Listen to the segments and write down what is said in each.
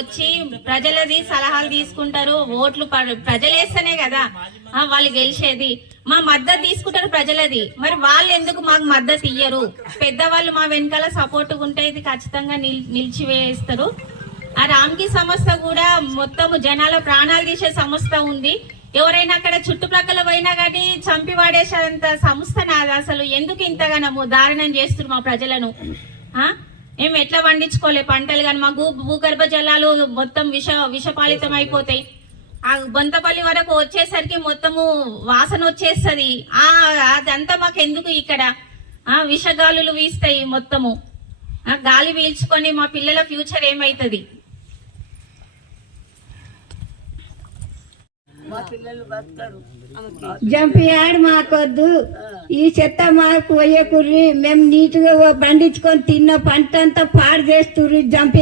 వచ్చి ప్రజలది సలహాలు తీసుకుంటారు ఓట్లు ప- ప్రజలేస్తేనే కదా వాళ్ళు గెలిచేది. మా మద్దతు తీసుకుంటారు ప్రజలది. మరి వాళ్ళు ఎందుకు మాకు మద్దతు ఇయ్యరు? పెద్దవాళ్ళు మా వెనకాల సపోర్ట్ ఉంటే ఇది ఖచ్చితంగా నిల్- నిలిచివేస్తారు. ఆ రామ్కి సంస్థ కూడా మొత్తం జనాల ప్రాణాలు తీసే సంస్థ ఉంది. ఎవరైనా అక్కడ చుట్టుప్రక్కల పోయినా కానీ చంపి వాడేసేంత సంస్థ నాది అసలు. ఎందుకు ఇంతగానము దారుణం చేస్తున్నారు మా ప్రజలను? ఆ? మేము ఎట్లా పండించుకోలే? పంటలు కానీ మా భూ భూగర్భ జలాలు మొత్తం విష విషపాలితం అయిపోతాయి. ఆ బొంతపల్లి వరకు వచ్చేసరికి మొత్తము వాసన వచ్చేస్తుంది. ఆ అదంతా మాకు ఎందుకు ఇక్కడ? ఆ విషగాలులు వీస్తాయి మొత్తము. ఆ గాలి పీల్చుకొని మా పిల్లల ఫ్యూచర్ ఏమవుతుంది మా పిల్లలు జంప్ యార్డ్ మాకొద్దు. ఈ చెత్త మాకు పోయకుర్రి. మేము నీట్గా పండించుకొని తిన్న పంట అంతా పాడు చేస్తుర్రి జంప్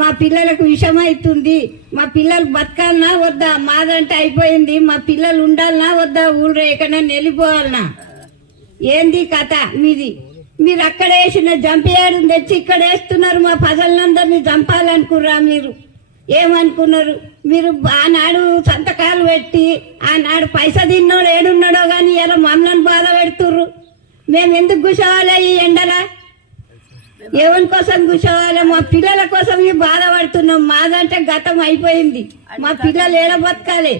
మా పిల్లలకు విషమైతుంది. మా పిల్లలు బతకాలనా వద్దా? మాదంటే అయిపోయింది. మా పిల్లలు ఉండాలనా వద్దా? ఊళ్ళో ఎక్కడైనా వెళ్ళిపోవాలనా ఏంది కథ మీది? మీరు అక్కడ వేసిన జంపియాడిని తెచ్చి ఇక్కడ వేస్తున్నారు మా ప్రజలందరినీ చంపాలనుకుర్రా మీరు. ఏమనుకున్నారు? మీరు ఆనాడు సంతకాలు పెట్టి ఆనాడు పైస తిన్నోడు ఏడున్నాడో కానీ ఇలా మమ్మల్ని బాధ పెడుతుర్రు. మేము ఎందుకు కూర్చోవాలి ఈ ఎండలా? ఎవరి కోసం కూర్చోవాలి? మా పిల్లల కోసం ఈ బాధపడుతున్నాం మాదంటే గతం అయిపోయింది. మా పిల్లలు ఏడ బతకాలి?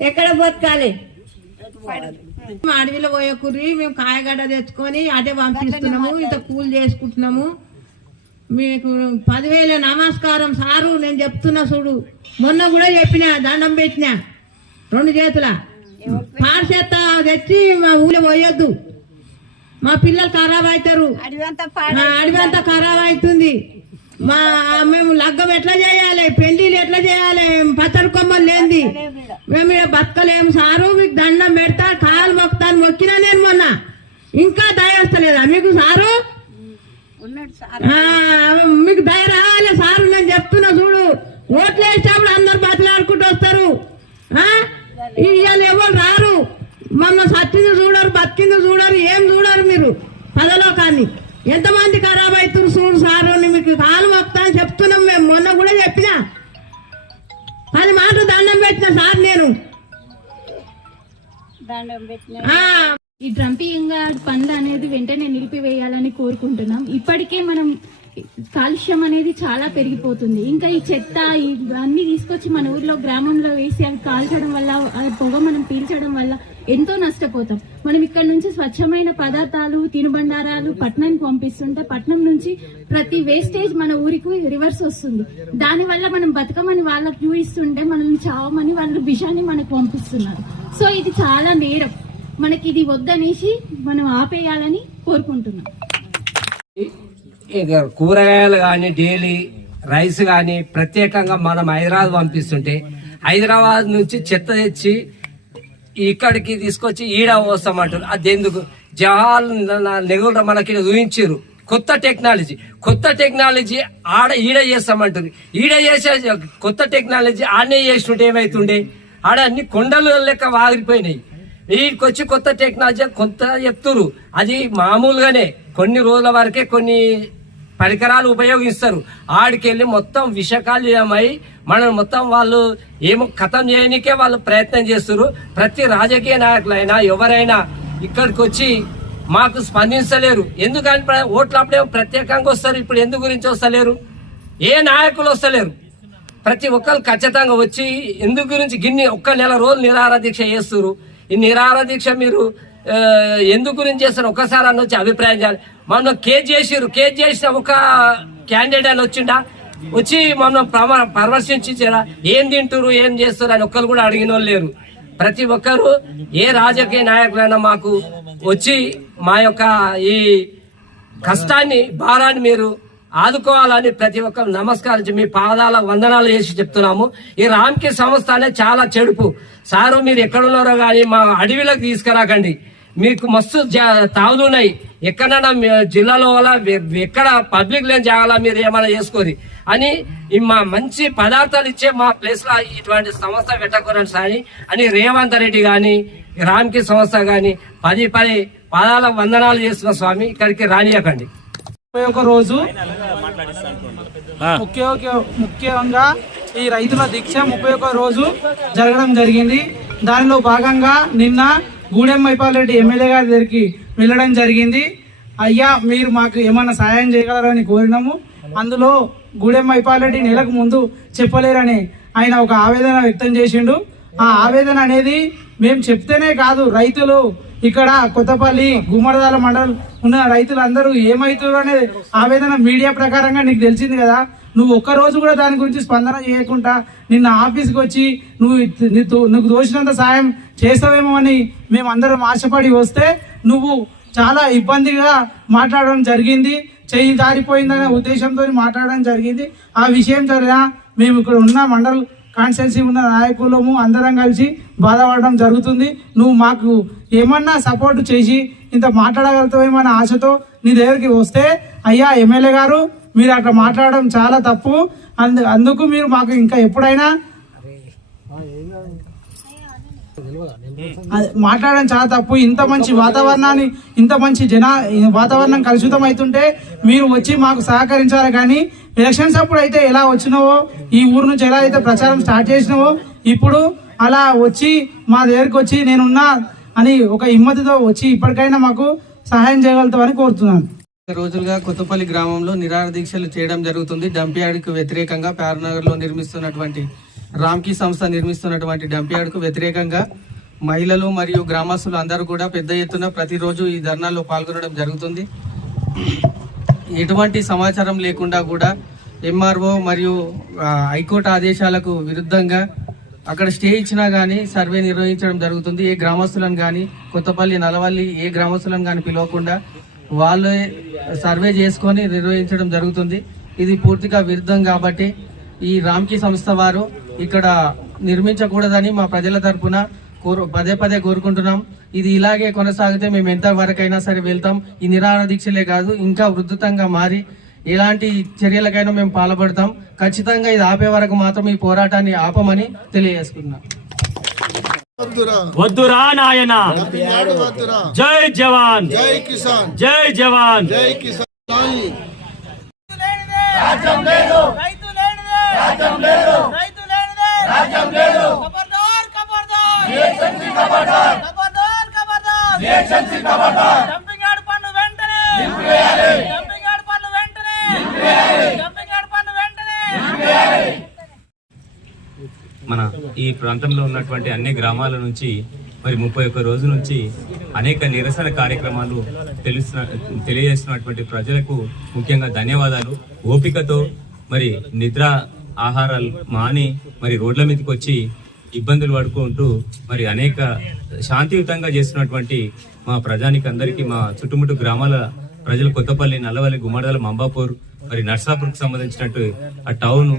ఎక్కడ బతకాలి? అడవిలో పోయే కుర్రి మేము కాయగడ్డ తెచ్చుకొని అటే పంపిస్తున్నాము ఇంత కూల్ చేసుకుంటున్నాము. మీకు పదివేల నమస్కారం సారు నేను చెప్తున్నా చూడు. మొన్న కూడా చెప్పిన దండం పెట్టిన. రెండు చేతుల. పార్సెత్త తెచ్చి మా ఊళ్ళో పోయొద్దు. మా పిల్లలు ఖరాబ్ అవుతారు మా అడవి అంతా ఖరాబ్ అవుతుంది. మా మేము లగ్గం ఎట్లా చేయాలి? పెళ్ళిళ్ళు ఎట్లా చేయాలి? పచ్చడి కొమ్మలు లేంది మేము బతకలేము సారు మీకు దండం పెడతా కాలు మొక్తాను మొక్కినా నేను మొన్న. ఇంకా దయ వస్తలేదా? మీకు సారు? మీకు దయ రావాలి సారు నేను చెప్తున్నా చూడు. ఓట్లు వేసేటప్పుడు అందరు బతలాడుకుంటూ వస్తారు? ఇవాళ ఎవరు రారు? మమ్మల్ని సత్తింది చూడరు బతికింది చూడరు ఏం చూడరు మీరు పదలో కానీ ఎంతమంది ఖరాబ్ అవుతారు చూడు సారు మీకు కాలు అని చెప్తున్నాం మేము మొన్న కూడా చెప్పినా. పది మాటలు దండం పెట్టిన సార్ నేను. ఆ, ఈ డ్రంపింగ్ పనులు అనేది వెంటనే నిలిపివేయాలని కోరుకుంటున్నాం. ఇప్పటికే మనం కాలుష్యం అనేది చాలా పెరిగిపోతుంది. ఇంకా ఈ చెత్త ఇవన్నీ తీసుకొచ్చి మన ఊర్లో గ్రామంలో వేసి అవి కాల్చడం వల్ల పొగ మనం పీల్చడం వల్ల ఎంతో నష్టపోతాం. మనం ఇక్కడ నుంచి స్వచ్ఛమైన పదార్థాలు తినుబండారాలు పట్నానికి పంపిస్తుంటే పట్నం నుంచి ప్రతి వేస్టేజ్ మన ఊరికి రివర్స్ వస్తుంది. దానివల్ల మనం బతకమని వాళ్ళకి చూపిస్తుంటే మనల్ని చావమని వాళ్ళు విషాన్ని మనకు పంపిస్తున్నారు. సో ఇది చాలా నేరం. మనకి ఇది వద్దనేసి మనం ఆపేయాలని కోరుకుంటున్నాం. ఇక కూరగాయలు కానీ డైలీ రైస్ కానీ ప్రత్యేకంగా మనం హైదరాబాద్ పంపిస్తుంటే హైదరాబాద్ నుంచి చెత్త తెచ్చి ఇక్కడికి తీసుకొచ్చి ఈడ వస్తామంటారు అది ఎందుకు జవాహర్ నెగులు మనకి ఊహించారు కొత్త టెక్నాలజీ. కొత్త టెక్నాలజీ ఆడ ఈడ చేస్తామంటారు ఈడ చేసే కొత్త టెక్నాలజీ ఆడనే చేసినట్టు ఏమైతుండే? ఆడ అన్ని కొండలు లెక్క వాగిపోయినాయి. వీటికి వచ్చి కొత్త టెక్నాలజీ కొత్త చెప్తురు అది మామూలుగానే కొన్ని రోజుల వరకే కొన్ని పరికరాలు ఉపయోగిస్తారు. ఆడికెళ్ళి మొత్తం విషకాలీయమై మనం మొత్తం వాళ్ళు ఏమో కథం చేయనికే వాళ్ళు ప్రయత్నం చేస్తారు ప్రతి రాజకీయ నాయకులైనా ఎవరైనా ఇక్కడికి వచ్చి మాకు స్పందించలేరు. ఎందుకంటే ప్ర- ఓట్లు అప్పుడేమో ప్రత్యేకంగా వస్తారు. ఇప్పుడు ఎందుకు గురించి వస్తలేరు? ఏ నాయకులు వస్తలేరు? ప్రతి ఒక్కరు ఖచ్చితంగా వచ్చి ఎందుకు గురించి గిన్ని ఒక్క నెల రోజులు నిరాహార దీక్ష చేస్తారు ఈ నిరాహార దీక్ష మీరు ఎందుకు గురించి చేస్తారు? ఒక్కసారి అని వచ్చి అభిప్రాయం చేయాలి మనం కేజ్ చేసిరు కేజ్ చేసిన ఒక క్యాండిడేట్ అని వచ్చిండా? వచ్చి మనం ప్రమ- పరామర్శించారా ఏం తింటురు ఏం చేస్తారు అని ఒక్కరు కూడా అడిగిన వాళ్ళు లేరు. ప్రతి ఒక్కరు ఏ రాజకీయ నాయకులైనా మాకు వచ్చి మా యొక్క ఈ కష్టాన్ని భారాన్ని మీరు ఆదుకోవాలని ప్రతి ఒక్కరు నమస్కరించి మీ పాదాల వందనాలు చేసి చెప్తున్నాము. ఈ రామ్కి సంస్థ అనేది చాలా చెడుపు. సారు మీరు ఎక్కడున్నారో కానీ మా అడవిలోకి తీసుకురాకండి. మీకు మస్తు జా- తావులున్నాయి ఎక్కడైనా జిల్లాలో ఎక్కడ పబ్లిక్ లేని జాగాల మీరు ఏమైనా చేసుకోరు అని మా మంచి పదార్థాలు ఇచ్చే మా ప్లేస్లో ఇటువంటి సంస్థ పెట్టకూడదు సార్ అని రేవంత్ రెడ్డి కానీ రామ్కి సంస్థ కానీ పది పది పదాల వందనాలు చేస్తున్న స్వామి ఇక్కడికి రానియకండి. ఒక రోజు. ముఖ్య ముఖ్యంగా ఈ రైతుల దీక్ష ముప్పై ఒక్క రోజు జరగడం జరిగింది. దానిలో భాగంగా నిన్న గూడెం మైపాల్ రెడ్డి ఎమ్మెల్యే గారి దగ్గరికి వెళ్ళడం జరిగింది. అయ్యా మీరు మాకు ఏమైనా సహాయం చేయగలరని కోరినాము. అందులో గూడెం మైపాల్ రెడ్డి నెలకు ముందు చెప్పలేరని ఆయన ఒక ఆవేదన వ్యక్తం చేసిండు. ఆ ఆవేదన అనేది మేము చెప్తేనే కాదు రైతులు ఇక్కడ కొత్తపల్లి గుమ్మడిదాల మండలం ఉన్న రైతులందరూ ఏమవుతారో అనేది ఆవేదన మీడియా ప్రకారంగా నీకు తెలిసింది కదా. నువ్వు ఒక్క రోజు కూడా దాని గురించి స్పందన చేయకుండా నిన్న ఆఫీస్కి వచ్చి నువ్వు నువ్వు దోచినంత సాయం చేస్తావేమో అని మేము అందరం ఆశపడి వస్తే నువ్వు చాలా ఇబ్బందిగా మాట్లాడడం జరిగింది. చెయ్యి జారిపోయిందనే ఉద్దేశంతో మాట్లాడడం జరిగింది. ఆ విషయం జరిగిన మేము ఇక్కడ ఉన్న మండల్ కాన్స్టెన్సీ ఉన్న నాయకులము అందరం కలిసి బాధపడడం జరుగుతుంది. నువ్వు మాకు ఏమన్నా సపోర్ట్ చేసి ఇంత మాట్లాడగలుగుతావేమన్న ఆశతో నీ దగ్గరికి వస్తే అయ్యా ఎమ్మెల్యే గారు మీరు అట్లా మాట్లాడడం చాలా తప్పు. అందు అందుకు మీరు మాకు ఇంకా ఎప్పుడైనా అది మాట్లాడడం చాలా తప్పు. ఇంత మంచి వాతావరణాన్ని ఇంత మంచి జన వాతావరణం కలుషితం అవుతుంటే మీరు వచ్చి మాకు సహకరించాలి కానీ ఎలక్షన్స్ అప్పుడు అయితే ఎలా వచ్చినావో ఈ ఊరు నుంచి ఎలా అయితే ప్రచారం స్టార్ట్ చేసినావో ఇప్పుడు అలా వచ్చి మా దగ్గరికి వచ్చి నేనున్నా అని ఒక హిమ్మతితో వచ్చి ఇప్పటికైనా మాకు సహాయం చేయగలుగుతామని కోరుతున్నాను. రోజులుగా కొత్తపల్లి గ్రామంలో నిరాహార దీక్షలు చేయడం జరుగుతుంది. డంపియార్డ్కు వ్యతిరేకంగా ప్యారనగర్లో నిర్మిస్తున్నటువంటి రామ్కీ సంస్థ నిర్మిస్తున్నటువంటి డంపియార్డ్కు వ్యతిరేకంగా మహిళలు మరియు గ్రామస్తులు అందరూ కూడా పెద్ద ఎత్తున ప్రతిరోజు ఈ ధర్నాల్లో పాల్గొనడం జరుగుతుంది. ఎటువంటి సమాచారం లేకుండా కూడా ఎంఆర్ఓ మరియు హైకోర్టు ఆదేశాలకు విరుద్ధంగా అక్కడ స్టే ఇచ్చినా కానీ సర్వే నిర్వహించడం జరుగుతుంది. ఏ గ్రామస్తులను కానీ కొత్తపల్లి నలవల్లి ఏ గ్రామస్తులను కానీ పిలవకుండా వాళ్ళే సర్వే చేసుకొని నిర్వహించడం జరుగుతుంది. ఇది పూర్తిగా విరుద్ధం కాబట్టి ఈ రామ్కీ సంస్థ వారు ఇక్కడ నిర్మించకూడదని మా ప్రజల తరపున కోరు పదే పదే కోరుకుంటున్నాం. ఇది ఇలాగే కొనసాగితే మేము ఎంత వరకైనా సరే వెళ్తాం. ఈ నిరాహార దీక్షలే కాదు ఇంకా ఉధృతంగా మారి ఎలాంటి చర్యలకైనా మేము పాల్పడతాం. ఖచ్చితంగా ఇది ఆపే వరకు మాత్రం ఈ పోరాటాన్ని ఆపమని తెలియజేసుకున్నాం. వద్దురా. నాయన. జై జవాన్. జై కిసాన్. జై జవాన్. జై మన ఈ ప్రాంతంలో ఉన్నటువంటి అన్ని గ్రామాల నుంచి మరి ముప్పై ఒక్క రోజు నుంచి అనేక నిరసన కార్యక్రమాలు తెలుస్తున్న తెలియజేస్తున్నటువంటి ప్రజలకు ముఖ్యంగా ధన్యవాదాలు. ఓపికతో మరి నిద్ర ఆహారాలు మాని మరి రోడ్ల మీదకి వచ్చి ఇబ్బందులు పడుకుంటూ మరి అనేక శాంతియుతంగా చేస్తున్నటువంటి మా ప్రజానికి అందరికీ మా చుట్టుముట్టు గ్రామాల ప్రజలు కొత్తపల్లి నల్లవల్లి గుమ్మడదల మంబాపూర్ మరి నర్సాపూర్కి సంబంధించినట్టు ఆ టౌన్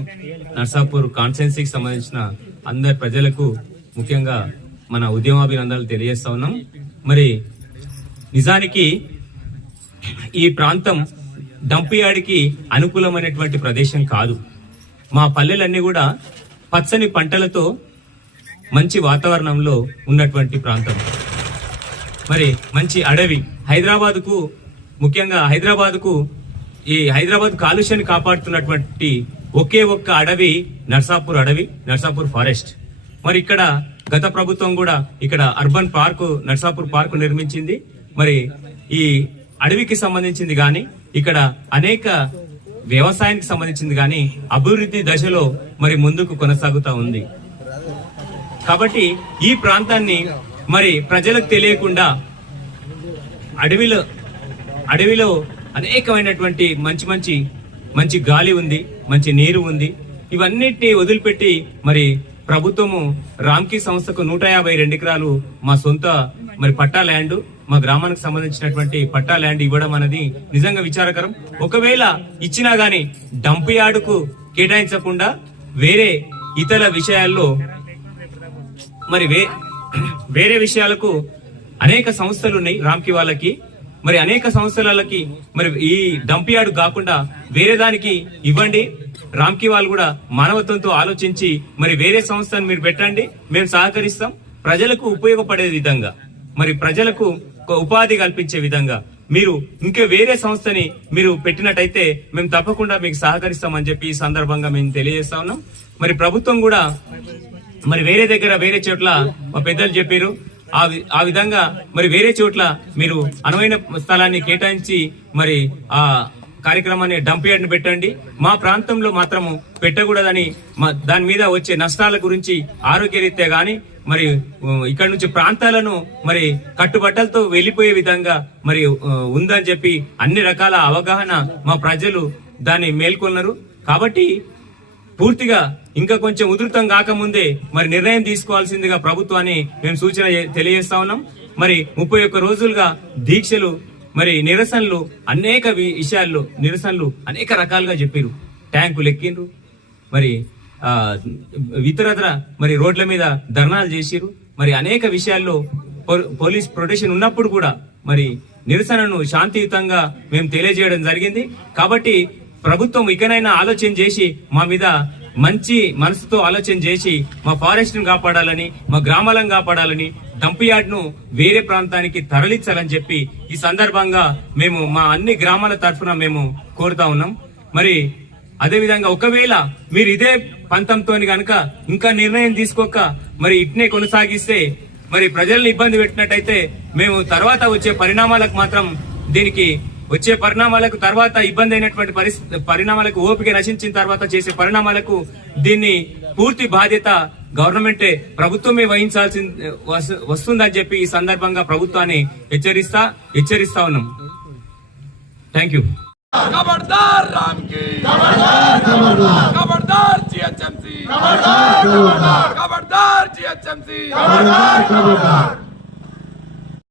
నర్సాపూర్ కాన్స్టెన్సీకి సంబంధించిన అందరి ప్రజలకు ముఖ్యంగా మన ఉద్యమాభినందనలు తెలియజేస్తా ఉన్నాం. మరి నిజానికి ఈ ప్రాంతం డంపియాడికి అనుకూలమైనటువంటి ప్రదేశం కాదు. మా పల్లెలన్నీ కూడా పచ్చని పంటలతో మంచి వాతావరణంలో ఉన్నటువంటి ప్రాంతం. మరి మంచి అడవి. హైదరాబాద్కు ముఖ్యంగా హైదరాబాద్కు ఈ హైదరాబాద్ కాలుష్యాన్ని కాపాడుతున్నటువంటి ఒకే ఒక్క అడవి నర్సాపూర్ అడవి నర్సాపూర్ ఫారెస్ట్. మరి ఇక్కడ గత ప్రభుత్వం కూడా ఇక్కడ అర్బన్ పార్కు నర్సాపూర్ పార్కు నిర్మించింది. మరి ఈ అడవికి సంబంధించింది కానీ ఇక్కడ అనేక వ్యవసాయానికి సంబంధించింది కానీ అభివృద్ధి దశలో మరి ముందుకు కొనసాగుతా ఉంది. కాబట్టి ఈ ప్రాంతాన్ని మరి ప్రజలకు తెలియకుండా అడవిలో అడవిలో అనేకమైనటువంటి మంచి మంచి మంచి గాలి ఉంది మంచి నీరు ఉంది. ఇవన్నిటిని వదిలిపెట్టి మరి ప్రభుత్వము రామ్కీ సంస్థకు నూట యాభై రెండు ఎకరాలు మా సొంత మరి పట్టా ల్యాండ్ మా గ్రామానికి సంబంధించినటువంటి పట్టా ల్యాండ్ ఇవ్వడం అనేది నిజంగా విచారకరం. ఒకవేళ ఇచ్చినా గాని డంప్ యార్డుకు కేటాయించకుండా వేరే ఇతర విషయాల్లో మరి వే వేరే విషయాలకు అనేక సంస్థలు ఉన్నాయి రామ్కి వాళ్ళకి. మరి అనేక సంస్థలకి మరి ఈ డంప్ యార్డ్ కాకుండా వేరే దానికి ఇవ్వండి. రామ్కి వాళ్ళు కూడా మానవత్వంతో ఆలోచించి మరి వేరే సంస్థను మీరు పెట్టండి మేము సహకరిస్తాం. ప్రజలకు ఉపయోగపడే విధంగా మరి ప్రజలకు ఒక ఉపాధి కల్పించే విధంగా మీరు ఇంకా వేరే సంస్థని మీరు పెట్టినట్టయితే మేము తప్పకుండా మీకు సహకరిస్తామని చెప్పి ఈ సందర్భంగా మేము తెలియజేస్తా ఉన్నాం. మరి ప్రభుత్వం కూడా మరి వేరే దగ్గర వేరే చోట్ల మా పెద్దలు చెప్పారు. ఆ వి- ఆ విధంగా మరి వేరే చోట్ల మీరు అనువైన స్థలాన్ని కేటాయించి మరి ఆ కార్యక్రమాన్ని డంప్ పెట్టండి. మా ప్రాంతంలో మాత్రము పెట్టకూడదని దాని మీద వచ్చే నష్టాల గురించి ఆరోగ్యరీత్యా గాని మరి ఇక్కడ నుంచి ప్రాంతాలను మరి కట్టుబట్టలతో వెళ్ళిపోయే విధంగా మరి ఉందని చెప్పి అన్ని రకాల అవగాహన మా ప్రజలు దాన్ని మేల్కొన్నారు. కాబట్టి పూర్తిగా ఇంకా కొంచెం ఉధృతం కాకముందే మరి నిర్ణయం తీసుకోవాల్సిందిగా ప్రభుత్వాన్ని మేము సూచన తెలియజేస్తా ఉన్నాం. మరి ముప్పై ఒక్క రోజులుగా దీక్షలు మరి నిరసనలు అనేక విషయాల్లో నిరసనలు అనేక రకాలుగా చెప్పారు ట్యాంకులు ఎక్కిండ్రు మరి ఇతరత్ర మరి రోడ్ల మీద ధర్నాలు చేసిరు మరి అనేక విషయాల్లో పో- పోలీస్ ప్రొటెక్షన్ ఉన్నప్పుడు కూడా మరి నిరసనను శాంతియుతంగా మేము తెలియజేయడం జరిగింది. కాబట్టి ప్రభుత్వం ఇకనైనా ఆలోచన చేసి మా మీద మంచి మనసుతో ఆలోచన చేసి మా ఫారెస్ట్ను కాపాడాలని మా గ్రామాలను కాపాడాలని డంప్యార్డ్ను వేరే ప్రాంతానికి తరలించాలని చెప్పి ఈ సందర్భంగా మేము మా అన్ని గ్రామాల తరఫున మేము కోరుతా ఉన్నాం. మరి అదే విధంగా ఒకవేళ మీరు ఇదే పంతంతో గనక ఇంకా నిర్ణయం తీసుకోక మరి ఇట్నే కొనసాగిస్తే మరి ప్రజల్ని ఇబ్బంది పెట్టినట్టయితే మేము తర్వాత వచ్చే పరిణామాలకు మాత్రం దీనికి వచ్చే పరిణామాలకు తర్వాత ఇబ్బంది అయినటువంటి పరిస్థితి పరిణామాలకు ఓపిక నశించిన తర్వాత చేసే పరిణామాలకు దీన్ని పూర్తి బాధ్యత గవర్నమెంటే ప్రభుత్వమే వహించాల్సి వస్- వస్తుందని చెప్పి ఈ సందర్భంగా ప్రభుత్వాన్ని హెచ్చరిస్తా హెచ్చరిస్తా ఉన్నాం థ్యాంక్ యూ खबरदार राम की खबरदार जीएचएमसी खबरदार जीएचएमसी